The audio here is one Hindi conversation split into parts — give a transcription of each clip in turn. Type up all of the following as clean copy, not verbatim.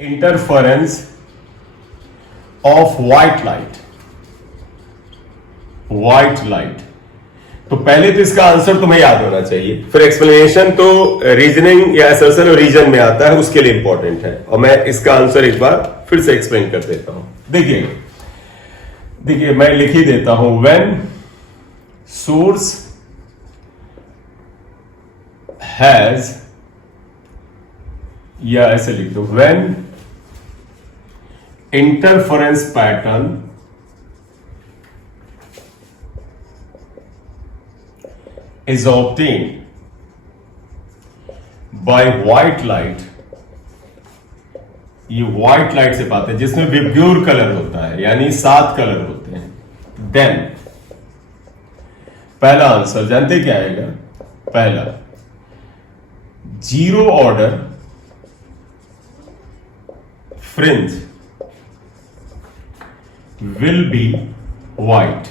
Interference of white light. तो पहले तो इसका आंसर तुम्हें याद होना चाहिए, फिर एक्सप्लेनेशन तो रीजनिंग या असर्शन और रीजन में आता है, उसके लिए इंपॉर्टेंट है। और मैं इसका आंसर एक बार फिर से एक्सप्लेन कर देता हूं। देखिए मैं लिख ही देता हूं, व्हेन सोर्स हैज, या ऐसे लिख दो, when interference pattern is obtained by white light, ये व्हाइट लाइट से पाते हैं जिसमें विब्ग्योर कलर होता है, यानी 7 कलर होते हैं, देन पहला आंसर जानते क्या आएगा? पहला, zero order fringe will be white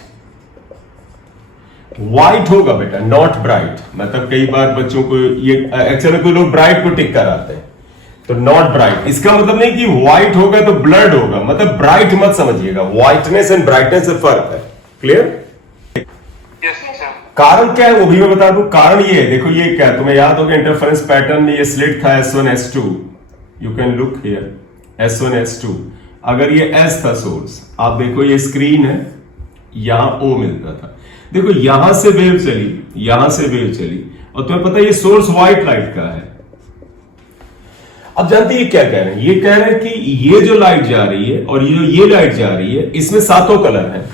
होगा बेटा, नॉट ब्राइट। मतलब कई बार बच्चों को ये एक्चुअली कोई लोग ब्राइट को टिक कराते हैं, तो नॉट ब्राइट इसका मतलब नहीं कि व्हाइट होगा तो ब्लड होगा, मतलब ब्राइट मत समझिएगा, व्हाइटनेस एंड ब्राइटनेस से फर्क है। क्लियर? कारण क्या है वो भी मैं बता दूं। कारण ये है, देखो ये क्या तुम्हें याद होगा, इंटरफेरेंस पैटर्न में ये स्लिट था S1 S2, you can look here S1 S2। अगर ये S था सोर्स, आप देखो ये स्क्रीन है, यहां O मिलता था। देखो यहां से वेव चली, यहां से वेव चली, और तुम्हें पता है ये सोर्स व्हाइट लाइट का है। अब जानते हैं ये क्या कह रहे हैं? ये कह रहे हैं कि ये जो लाइट जा रही है और ये लाइट जा रही है, इसमें 7 कलर हैं।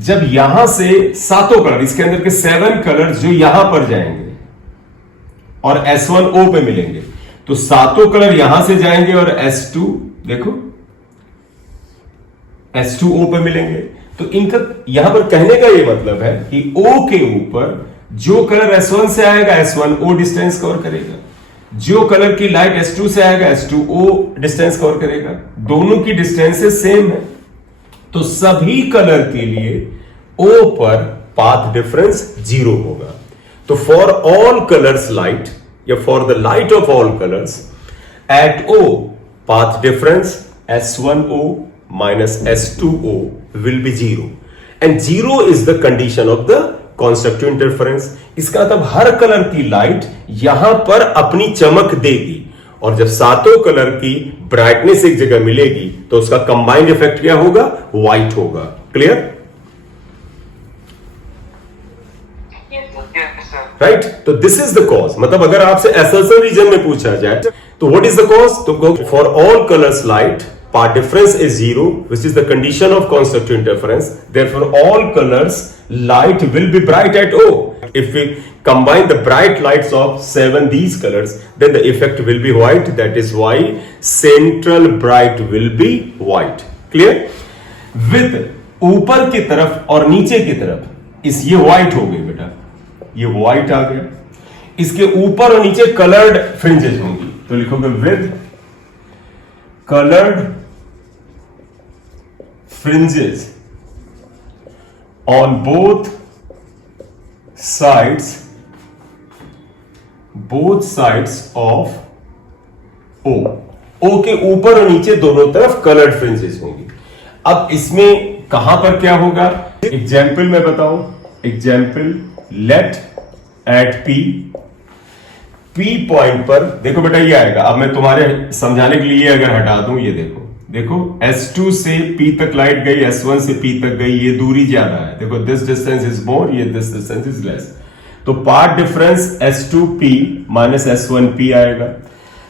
जब यहां से 7 कलर, इसके अंदर के 7 कलर जो यहां पर जाएंगे और S1O पे मिलेंगे, तो 7 कलर यहां से जाएंगे और S2 देखो S2O पे मिलेंगे। तो इनका यहां पर कहने का ये मतलब है कि O के ऊपर जो कलर S1 से आएगा S1O डिस्टेंस कवर करेगा, जो कलर की लाइट S2 से आएगा S2O डिस्टेंस कवर करेगा। दोनों की डिस्टेंसेस सेम है, तो सभी कलर के लिए O पर पाथ डिफरेंस 0 होगा। तो फॉर ऑल कलर्स लाइट, या for the light of all colours at O, path difference S1O minus S2O will be 0, and 0 is the condition of the constructive interference। इसका मतलब हर कलर की लाइट यहां पर अपनी चमक देगी, और जब 7 कलर की ब्राइटनेस एक जगह मिलेगी तो उसका कंबाइंड इफेक्ट क्या होगा? व्हाइट होगा। क्लियर? राइट? तो दिस इज द कॉज। मतलब अगर आपसे असर्शन रीजन में पूछा जाए तो व्हाट इज द कॉज, तो for all colours light path difference is 0, which is the condition of constructive interference. Therefore, all colors light will be bright at O. If we combine the bright lights of 7 these colors, then the effect will be white. That is why central bright will be white. Clear? With ऊपर की तरफ और नीचे की तरफ इस ये white हो गई बेटा, ये white आ गया। इसके ऊपर और नीचे colored fringes होंगी, तो लिखोगे with colored fringes on both sides of O। O के ऊपर और नीचे दोनों तरफ कलर्ड फ्रिंजेस होंगी। अब इसमें कहां पर क्या होगा? एग्जाम्पल मैं बताऊं, example let at P point पर देखो बेटा ये आएगा। अब मैं तुम्हारे समझाने के लिए अगर हटा दूं, ये देखो S2 से P तक लाइट गई, S1 से P तक गई, ये दूरी ज्यादा है। देखो दिस डिस्टेंस इज मोर, ये दिस डिस्टेंस इज लेस, तो path difference S2P minus S1P आएगा।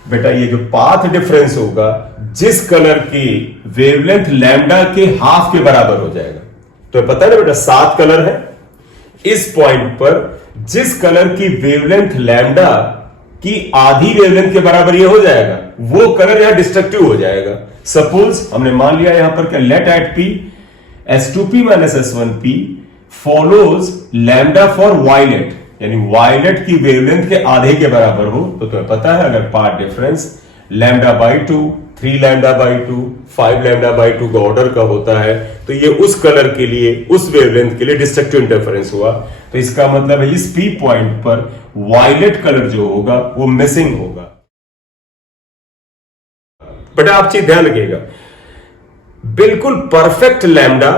बेटा ये जो पाथ डिफरेंस होगा, जिस कलर की वेवलेंथ लैम्डा के हाफ के बराबर हो जाएगा। तो पता है ना बेटा 7 कलर है, इस पॉइंट पर जिस कलर की वेवलेंथ लैम्डा की आधी वेवलेंथ के बराबर ये हो जाएगा, वो कलर यहां डिस्ट्रक्टिव हो जाएगा। सपोज हमने मान लिया यहां पर क्या, let at P S2P minus S1P follows lambda for violet, यानी वायलेट की वेवलेंथ के आधे के बराबर हो, तो तुम्हें पता है अगर path difference lambda by 2, 3 lambda by 2, 5 lambda by 2 का ऑर्डर का होता है, तो ये उस कलर के लिए, उस वेवलेंथ के लिए डिस्ट्रक्टिव इंटरफेरेंस हुआ। तो इसका मतलब है इस P पॉइंट पर वायलेट कलर जो होगा वो मिसिंग होगा। बेटा आप चीज ध्यान रखिएगा, बिल्कुल परफेक्ट लैम्डा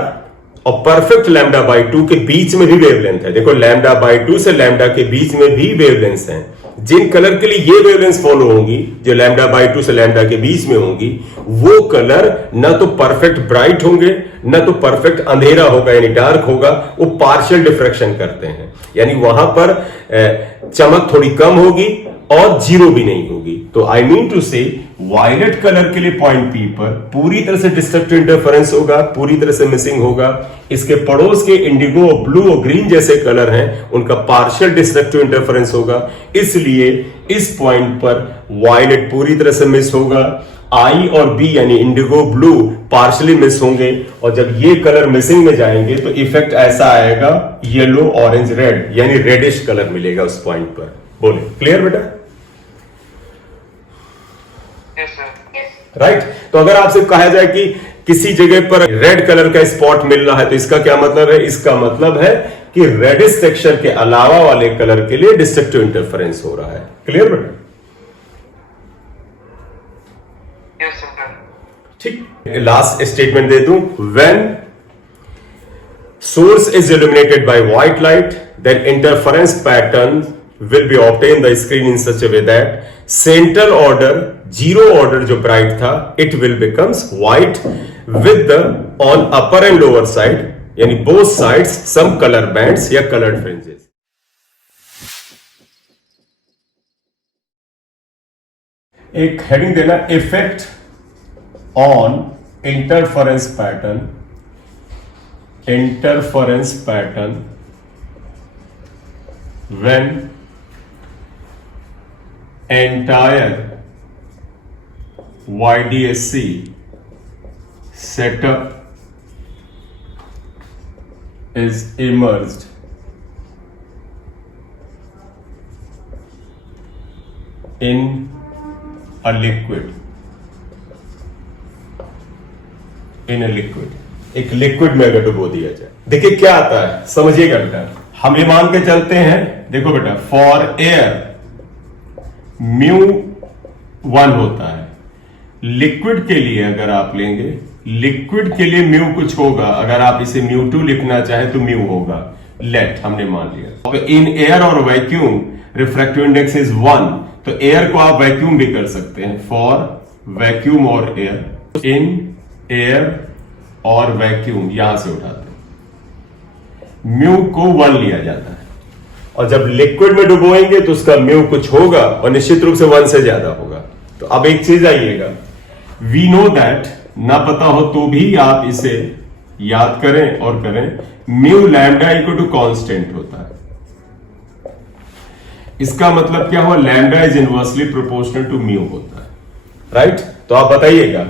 और परफेक्ट लैम्डा बाई 2 के बीच में भी वेवलेंथ है। देखो लैम्डा बाई 2 से लैम्डा के बीच में भी वेवलेंथ है। जिन कलर के लिए ये वेवलेंथ फॉलो होंगी, जो लैम्डा बाई 2 से लैम्डा के बीच में होंगी, वो कलर ना तो परफेक्ट ब्राइट होंगे ना तो परफेक्ट अंधेरा होगा यानी डार्क होगा, वो पार्शियल डिफ्रैक्शन करते हैं, यानी वहां पर चमक थोड़ी कम होगी और जीरो भी नहीं होगी। तो आई मीन टू से वायलेट कलर के लिए पॉइंट पी पर पूरी तरह से डिस्ट्रक्टिव इंटरफेरेंस होगा, पूरी तरह से मिसिंग होगा। इसके पड़ोस के इंडिगो और ब्लू और ग्रीन जैसे कलर हैं, उनका पार्शियल डिस्ट्रक्टिव इंटरफेरेंस होगा, इसलिए इस पॉइंट पर वायलेट पूरी तरह से मिस होगा। आई और बी यानी इंडिगो ब्लू पार्शियली मिस होंगे, और जब ये कलर मिसिंग में जाएंगे तो इफेक्ट ऐसा आएगा येलो ऑरेंज रेड यानी रेडिश कलर मिलेगा उस पॉइंट पर। बोले क्लियर बेटा? राइट तो अगर आपसे कहा जाए कि किसी जगह पर रेड कलर का स्पॉट मिल रहा है तो इसका क्या मतलब है? इसका मतलब है कि रेडिश टेक्सचर के अलावा वाले कलर के लिए डिस्ट्रक्टिव इंटरफेरेंस हो रहा है। क्लियर बेटा? ठीक, लास्ट स्टेटमेंट दे दूं, when source is illuminated by white light, then interference pattern will be obtained the screen in such a way that central order, zero order जो bright था, it will becomes white with the on upper and lower side यानी both sides some color bands या colored fringes। एक हेडिंग देना, effect on interference pattern, interference pattern when entire YDSC setup is immersed in a liquid, एक लिक्विड में अगर डुबो दिया जाए। देखिए क्या आता है, समझिएगा बेटा। हम ये मान के चलते हैं, देखो बेटा, फॉर एयर म्यू 1 होता है। लिक्विड के लिए अगर आप लेंगे, लिक्विड के लिए म्यू कुछ होगा, अगर आप इसे म्यू 2 लिखना चाहे तो म्यू होगा। लेट हमने मान लिया। इन एयर और वैक्यूम रिफ्रैक्टिव इंडेक्स इज 1, तो एयर को आप वैक्यूम भी कर सकते हैं। फॉर वैक्यूम और एयर, इन एयर और वैक्यूम यहां से उठाते हैं, म्यू को 1 लिया जाता है, और जब लिक्विड में डुबोएंगे तो उसका म्यू कुछ होगा और निश्चित रूप से 1 से ज्यादा होगा। तो अब एक चीज आइएगा, वी नो दैट, ना पता हो तो भी आप इसे याद करें और करें, mu lambda equal to constant होता है। इसका मतलब क्या हुआ? Lambda is inversely proportional to mu होता है, राइट? तो आप बताइएगा,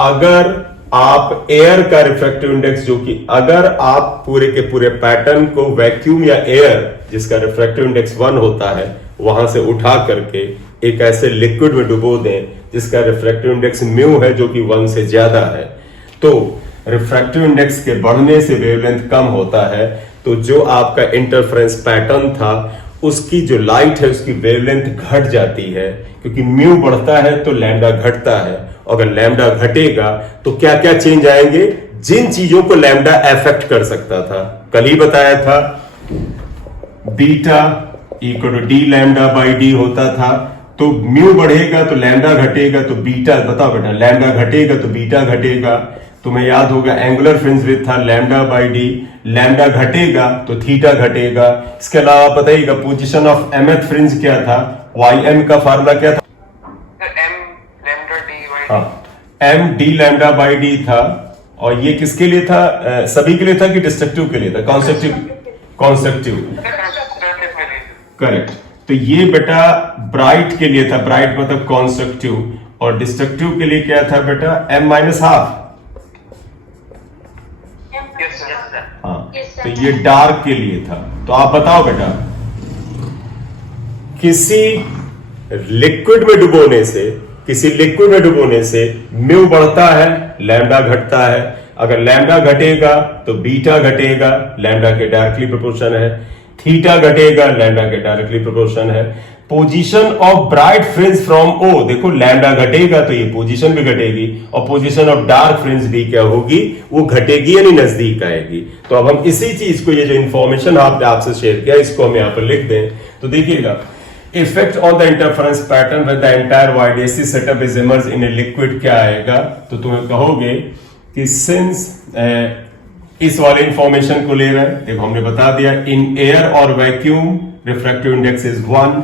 अगर आप एयर का रिफ्रैक्टिव इंडेक्स, जो कि अगर आप पूरे के पूरे पैटर्न को वैक्यूम या एयर जिसका रिफ्रैक्टिव इंडेक्स 1 होता है वहां से उठा करके एक ऐसे लिक्विड में डुबो दें जिसका रिफ्रैक्टिव इंडेक्स म्यू है जो कि 1 से ज्यादा है, तो रिफ्रैक्टिव इंडेक्स के बढ़ने से वेवलेंथ कम होता है, तो जो आपका इंटरफेरेंस पैटर्न था उसकी जो लाइट है उसकी वेवलेंथ घट जाती है, क्योंकि म्यू बढ़ता है तो लैम्डा घटता है। अगर लैम्डा घटेगा तो क्या क्या चेंज आएंगे? जिन चीजों को लैम्डा अफेक्ट कर सकता था, कल ही बताया था, beta equal to D lambda by D होता था, तो म्यू बढ़ेगा तो लैम्डा घटेगा, तो बीटा, बताओ बेटा, लैम्डा घटेगा तो बीटा घटेगा। तुम्हें याद होगा एंगुलर फ्रिंज विड्थ था लैम्डा बाई डी, लैम्डा घटेगा तो थीटा घटेगा। इसके अलावा बताइएगा पोजीशन ऑफ mth फ्रिंज क्या था, ym का फार्मूला क्या था? M D lambda by D था, और ये किसके लिए था? सभी के लिए था कि डिस्ट्रक्टिव के लिए था? Constructive, correct. तो ये बेटा ब्राइट के लिए था, ब्राइट मतलब कॉन्स्ट्रक्टिव, और डिस्ट्रक्टिव के लिए क्या था बेटा? m minus half. हाँ, तो ये डार्क के लिए था। तो आप बताओ बेटा, किसी लिक्विड में डुबोने से म्यू बढ़ता है, लैम्डा घटता है। अगर लैम्डा घटेगा तो बीटा घटेगा, लैम्डा के डायरेक्टली प्रोपोर्शन है, थीटा घटेगा, लैम्डा के डायरेक्टली प्रोपोर्शन है। Position of bright fringe from O, देखो लैम्डा घटेगा तो ये पोजीशन भी घटेगी, और पोजीशन ऑफ डार्क फ्रिंज भी क्या होगी, वो घटेगी यानी नजदीक आएगी। तो अब हम इसी चीज को, ये जो इंफॉर्मेशन आपसे शेयर किया, इसको हम यहां पर लिख दें। तो देखिएगा, effect on the interference pattern with the entire YDAC setup is emerge in a liquid, क्या आएगा, तो तुम्हें कहोगे कि सिंस इस वाले इंफॉर्मेशन को ले रहे हैं, देखो हमने बता दिया इन एयर और vacuum refractive index is 1,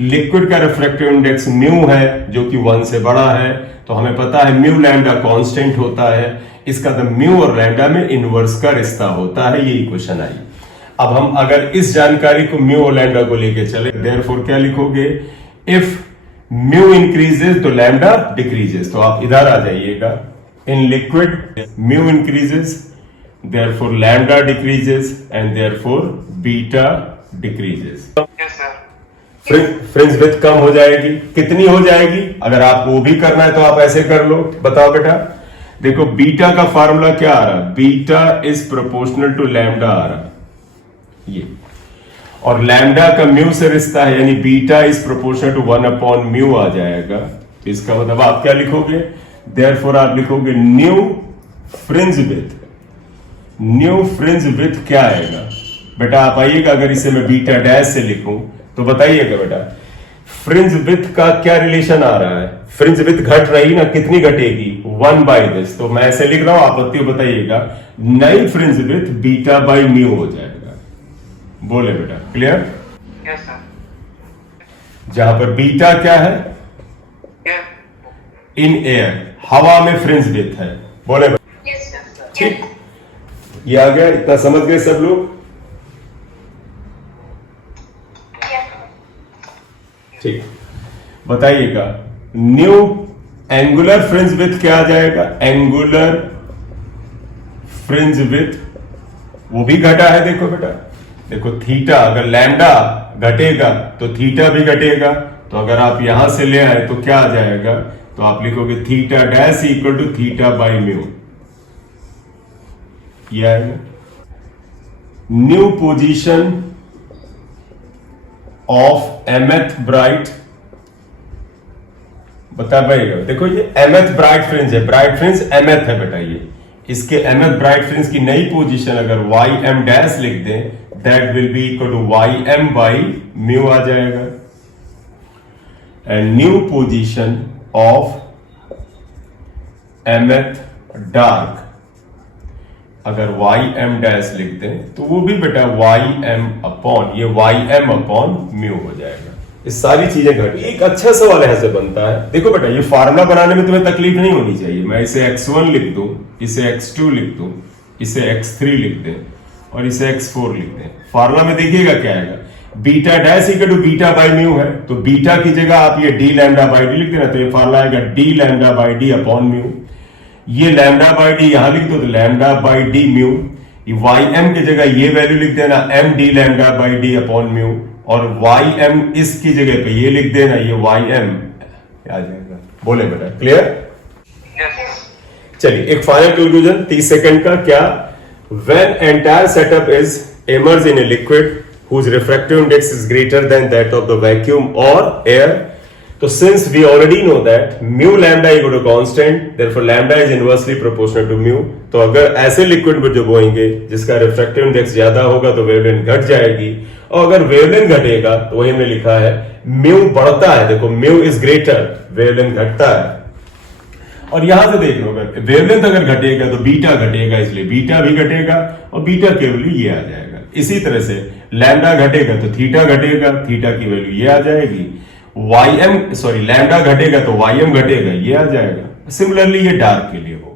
liquid का रिफ्रैक्टिव इंडेक्स म्यू है जो कि 1 से बड़ा है, तो हमें पता है म्यू लैम्डा कांस्टेंट होता है, इसका तो म्यू और लैम्डा में इनवर्स का रिश्ता होता है, ये इक्वेशन आई। अब हम अगर इस जानकारी को म्यू और लैम्डा को लेके चले, देयरफॉर क्या लिखोगे, इफ म्यू इंक्रीजेस तो लैम्डा डिक्रीजेस, तो आप इधर आ जाइएगा, in liquid mu increases therefore lambda decreases and therefore beta decreases. Fringe width कम हो जाएगी, कितनी हो जाएगी, अगर आपको वो भी करना है तो आप ऐसे कर लो, बताओ बेटा। देखो बीटा का फार्मूला क्या आ रहा है, beta is proportional to lambda आ रहा है ये, और लैम्डा का म्यू से रिश्ता है, यानी beta is proportional to 1 upon mu आ जाएगा। तो इसका मतलब आप क्या लिखोगे, देयरफॉर आप लिखोगे new fringe width. New fringe width क्या आएगा बेटा, आप आइएगा, अगर इसे मैं बीटा डैश से लिखूं तो बताइएगा बेटा, फ्रिंज विड्थ का क्या रिलेशन आ रहा है, फ्रिंज विड्थ घट रही ना, कितनी घटेगी, 1/this, तो मैं ऐसे लिख रहा हूं, आपत्ति बताइएगा, नई fringe width beta by mu हो जाएगा। बोले बेटा, क्लियर? Yes sir. जहां पर बीटा क्या है, इन एयर, हवा में फ्रिंज विड्थ है, बोले बेटा? Yes sir. ठीक, ये आ गया, इतना समझ गए सब लोग? ठीक, बताइएगा न्यू एंगुलर फ्रिंज विड्थ क्या आ जाएगा, एंगुलर फ्रिंज विड्थ वो भी घटा है, देखो बेटा, देखो थीटा, अगर लैम्डा घटेगा तो थीटा भी घटेगा, तो अगर आप यहां से ले आए तो क्या आ जाएगा, तो आप लिखोगे theta dash equal to theta by mu, ये आएगा। New position of mth bright, बता पाएगा, देखो ये mth ब्राइट फ्रिंज है, ब्राइट फ्रिंज mth है बेटा, ये इसके mth ब्राइट फ्रिंज की नई पोजीशन अगर ym डैश लिख दें, that will be equal to ym by mu आ जाएगा। And new position of mth dark अगर ym डैश लिख दें तो वो भी बेटा ym अपॉन, ये ym अपॉन म्यू हो जाएगा। ये सारी चीजें घट, एक अच्छा सवाल ऐसे बनता है। देखो बेटा, ये फार्मूला बनाने में तुम्हें तकलीफ नहीं होनी चाहिए, मैं इसे x1 लिख दूं, इसे x2 लिख दूं, इसे x3 लिख दें और इसे x4 लिख दें, फार्मूला में देखिएगा क्या आएगा, beta dash equal to beta by mu है, तो बीटा की जगह आप ये d लैम्डा बाई डी लिख देना, तो ये फार्मूला आएगा d lambda by D upon mu. ये लैम्डा बाई डी यहां लिख दो तो lambda by D mu, ym की जगह ये वैल्यू लिख देना m d lambda by D upon mu, और ym इसकी जगह पे ये लिख देना, ये ym आ जाएगा। बोले बेटा, क्लियर? चलिए एक फाइनल कंक्लूजन 30 सेकंड का, क्या, when entire setup is emerge in a liquid whose refractive index is greater than that of the vacuum or air, so since we already know that mu lambda equal to constant, therefore lambda is inversely proportional to mu, तो अगर ऐसे लिक्विड में जब बोएंगे जिसका रिफ्रैक्टिव इंडेक्स ज्यादा होगा तो वेवलेंथ घट जाएगी, और अगर वेवलेंथ घटेगा तो वही हमने लिखा है म्यू बढ़ता है, देखो म्यू इज ग्रेटर, वेवलेंथ घटता है। और यहां से देख लो, वेवलेंथ अगर घटेगा तो बीटा घटेगा, इसलिए बीटा भी घटेगा और बीटा की वैल्यू ये आ जाएगा। इसी तरह से लैम्डा घटेगा तो थीटा घटेगा, थीटा की वैल्यू ये आ जाएगी, लैम्डा घटेगा तो ym घटेगा, ये आ जाएगा। सिमिलरली ये डार्क के लिए हो।